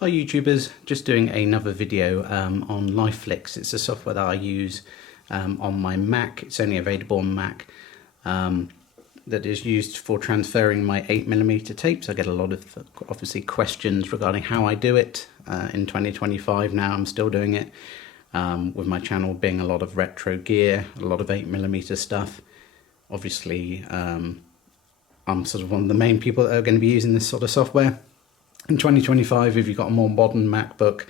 Hi YouTubers, just doing another video on LifeFlix. It's a software that I use on my Mac. It's only available on Mac. That is used for transferring my 8mm tapes. I get a lot of obviously questions regarding how I do it. In 2025 now I'm still doing it, with my channel being a lot of retro gear, a lot of 8mm stuff. Obviously I'm sort of one of the main people that are going to be using this sort of software. In 2025, if you've got a more modern MacBook,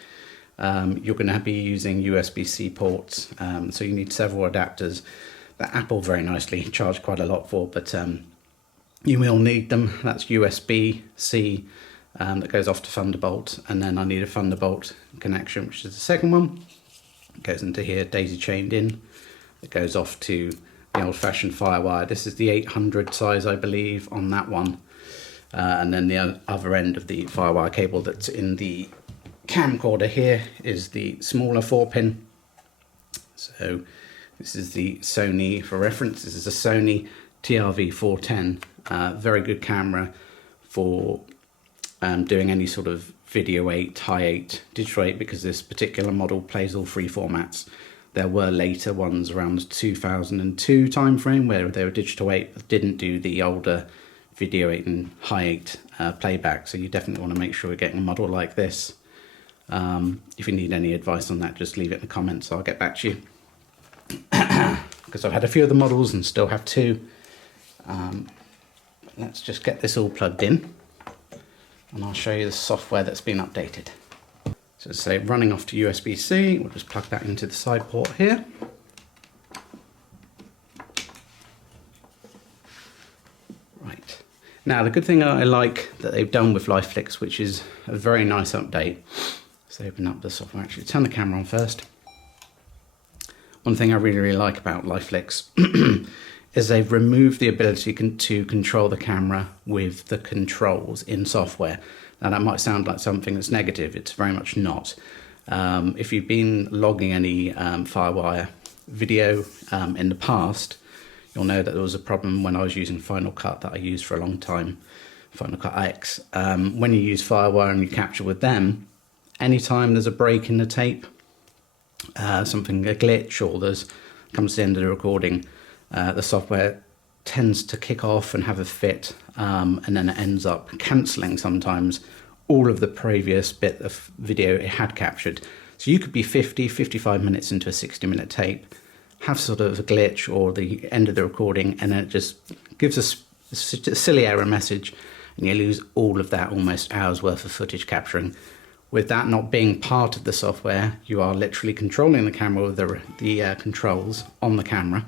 you're going to be using USB-C ports, so you need several adapters that Apple very nicely charge quite a lot for, but you will need them. That's USB-C that goes off to Thunderbolt, and then I need a Thunderbolt connection, which is the second one. It goes into here, daisy chained in. It goes off to the old-fashioned FireWire. This is the 800 size, I believe, on that one. And then the other end of the FireWire cable that's in the camcorder here is the smaller 4-pin. So this is the Sony, for reference, this is a Sony TRV410. Very good camera for doing any sort of video 8, high 8, digital 8, because this particular model plays all three formats. There were later ones around the 2002 timeframe where they were digital 8 but didn't do the older video 8 and high 8 playback, so you definitely want to make sure you're getting a model like this. If you need any advice on that, just leave it in the comments, I'll get back to you. Because I've had a few of the models and still have two. Let's just get this all plugged in and I'll show you the software that's been updated. So say running off to USB-C, we'll just plug that into the side port here. Now, the good thing I like that they've done with LifeFlix, which is a very nice update, so open up the software, actually turn the camera on first. One thing I really like about LifeFlix is they've removed the ability to control the camera with the controls in software. Now that might sound like something that's negative, it's very much not. If you've been logging any FireWire video in the past, you'll know that there was a problem when I was using Final Cut that I used for a long time, Final Cut X. When you use FireWire and you capture with them, anytime there's a break in the tape, a glitch, or comes to the end of the recording, the software tends to kick off and have a fit, and then it ends up cancelling sometimes all of the previous bit of video it had captured. So you could be 55 minutes into a 60-minute tape, have sort of a glitch or the end of the recording, and then it just gives us a silly error message and you lose all of that almost hours worth of footage capturing. With that not being part of the software, you are literally controlling the camera with the controls on the camera.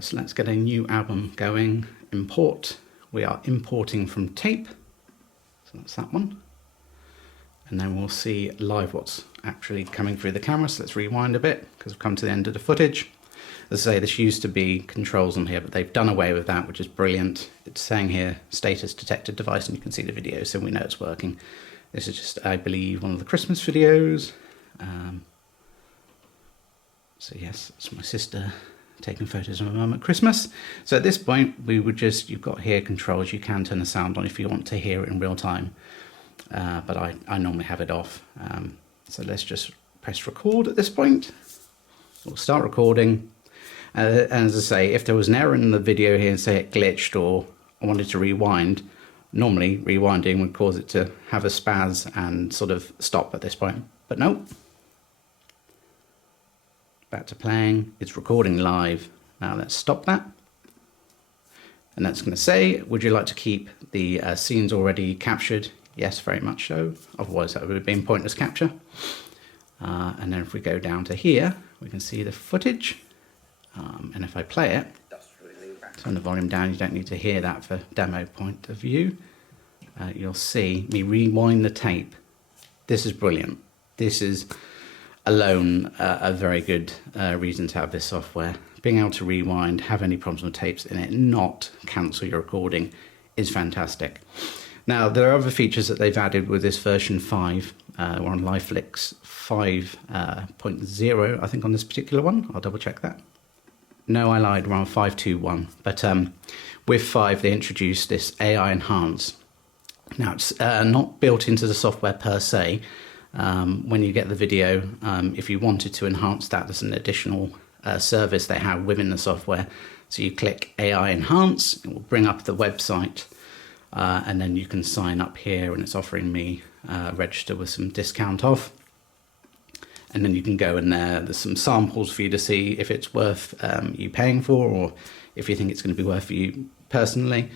So let's get a new album going. Import. We are importing from tape, so that's that one. And then we'll see live what's actually coming through the camera. So let's rewind a bit because we've come to the end of the footage. As I say, this used to be controls on here, but they've done away with that, which is brilliant. It's saying here, status detected device, and you can see the video, so we know it's working. This is just, I believe, one of the Christmas videos. So yes, it's my sister taking photos of my mum at Christmas. So at this point, you've got here controls. You can turn the sound on if you want to hear it in real time. But I normally have it off. So let's just press record at this point. We'll start recording. And as I say, if there was an error in the video here and say it glitched or I wanted to rewind, normally rewinding would cause it to have a spaz and sort of stop at this point. But no. Back to playing. It's recording live. Now let's stop that. And that's going to say, would you like to keep the scenes already captured? Yes, very much so. Otherwise that would have been pointless capture. And then if we go down to here, we can see the footage. And if I play it, turn the volume down, you don't need to hear that for demo point of view. You'll see me rewind the tape. This is brilliant. This is alone a very good reason to have this software. Being able to rewind, have any problems with tapes in it, not cancel your recording is fantastic. Now, there are other features that they've added with this version 5. We're on LifeFlix 5.0, I think, on this particular one. I'll double check that. No, I lied, we're on 5.2.1. But with 5, they introduced this AI Enhance. Now, it's not built into the software per se. When you get the video, if you wanted to enhance that, there's an additional service they have within the software. So you click AI Enhance, it will bring up the website, and then you can sign up here, and it's offering me register with some discount off. And then you can go in there, there's some samples for you to see if it's worth you paying for, or if you think it's going to be worth for you personally.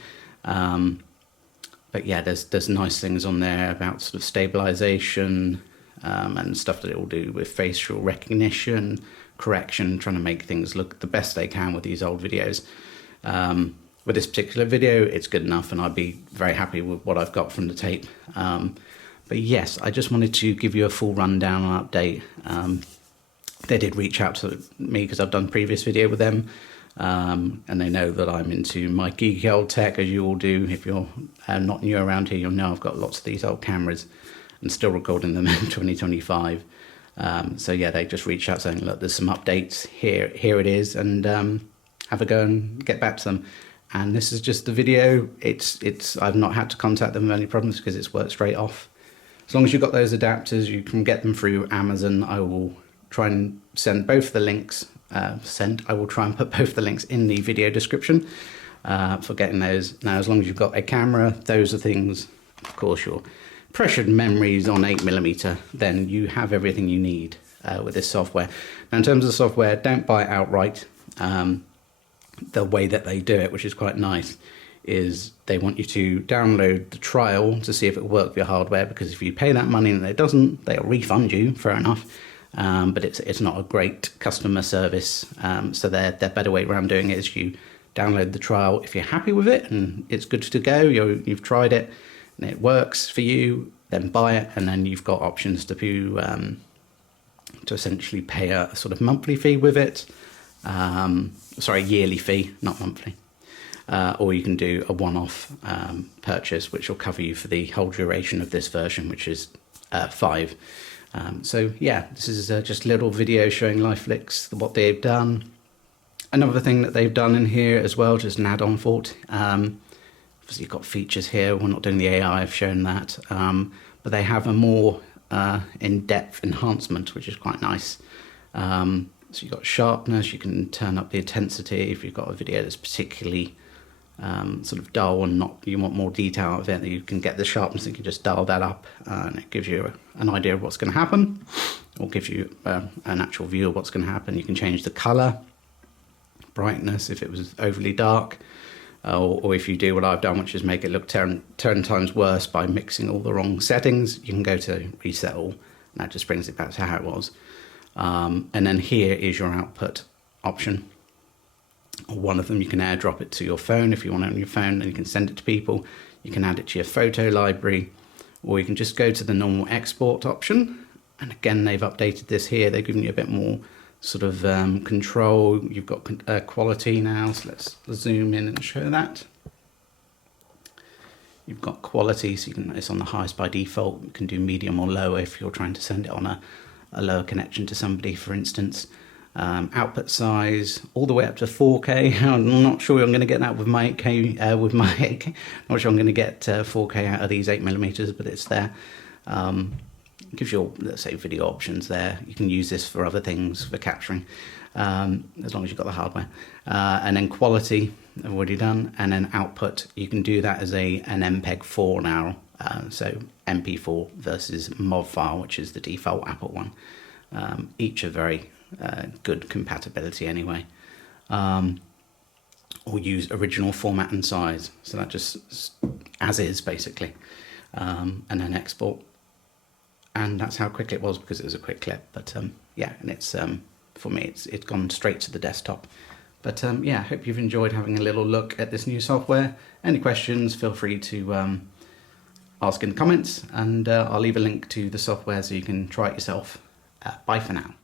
But yeah, there's nice things on there about sort of stabilization and stuff that it will do with facial recognition, correction, trying to make things look the best they can with these old videos. With this particular video, it's good enough, and I'd be very happy with what I've got from the tape. But yes, I just wanted to give you a full rundown and update. They did reach out to me because I've done a previous video with them, and they know that I'm into my geeky old tech, as you all do. If you're not new around here, you'll know I've got lots of these old cameras and still recording them in 2025. So yeah, they just reached out saying, look, there's some updates here it is, and have a go and get back to them. And this is just the video. I've not had to contact them with any problems because it's worked straight off. As long as you've got those adapters, you can get them through Amazon. I will try and send both the links. I will try and put both the links in the video description for getting those. Now, as long as you've got a camera, those are things, of course, your pressured memories on 8mm, then you have everything you need with this software. Now, in terms of the software, don't buy it outright. The way that they do it, which is quite nice, is they want you to download the trial to see if it will work with your hardware, because if you pay that money and it doesn't, they'll refund you, fair enough. But it's not a great customer service. So their better way around doing it is you download the trial. If you're happy with it and it's good to go, you've tried it and it works for you, then buy it, and then you've got options to essentially pay a sort of monthly fee with it. Sorry, yearly fee, not monthly. Or you can do a one-off purchase, which will cover you for the whole duration of this version, which is 5. So yeah, this is just a little video showing LifeFlix, what they've done. Another thing that they've done in here as well, just an add-on for it. Obviously you've got features here, we're not doing the AI, I've shown that. But they have a more in-depth enhancement, which is quite nice. So you've got sharpness, you can turn up the intensity if you've got a video that's particularly sort of dull and you want more detail out of it, you can get the sharpness, you can just dial that up, and it gives you an idea of what's going to happen, or gives you an actual view of what's going to happen. You can change the color, brightness if it was overly dark, or if you do what I've done, which is make it look 10 times worse by mixing all the wrong settings, you can go to reset all, and that just brings it back to how it was. And then here is your output option. One of them, you can airdrop it to your phone if you want it on your phone, and you can send it to people. You can add it to your photo library, or you can just go to the normal export option. And again, they've updated this here. They've given you a bit more sort of control. You've got quality now, so let's zoom in and show that. You've got quality, so it's on the highest by default. You can do medium or lower if you're trying to send it on a lower connection to somebody, for instance. Output size all the way up to 4K. I'm not sure I'm going to get that with my 8K. Not sure I'm going to get 4K out of these 8mm, but it's there. Gives you, let's say, video options there. You can use this for other things, for capturing, as long as you've got the hardware. And then quality, I've already done. And then output, you can do that as an MPEG-4 now. So MP4 versus MOV file, which is the default Apple one. Each are very good compatibility anyway. Or use original format and size. So that just as is, basically. And then export. And that's how quick it was, because it was a quick clip. But yeah, and it's for me, it's gone straight to the desktop. But yeah, I hope you've enjoyed having a little look at this new software. Any questions, feel free to ask in the comments, and I'll leave a link to the software so you can try it yourself. Bye for now.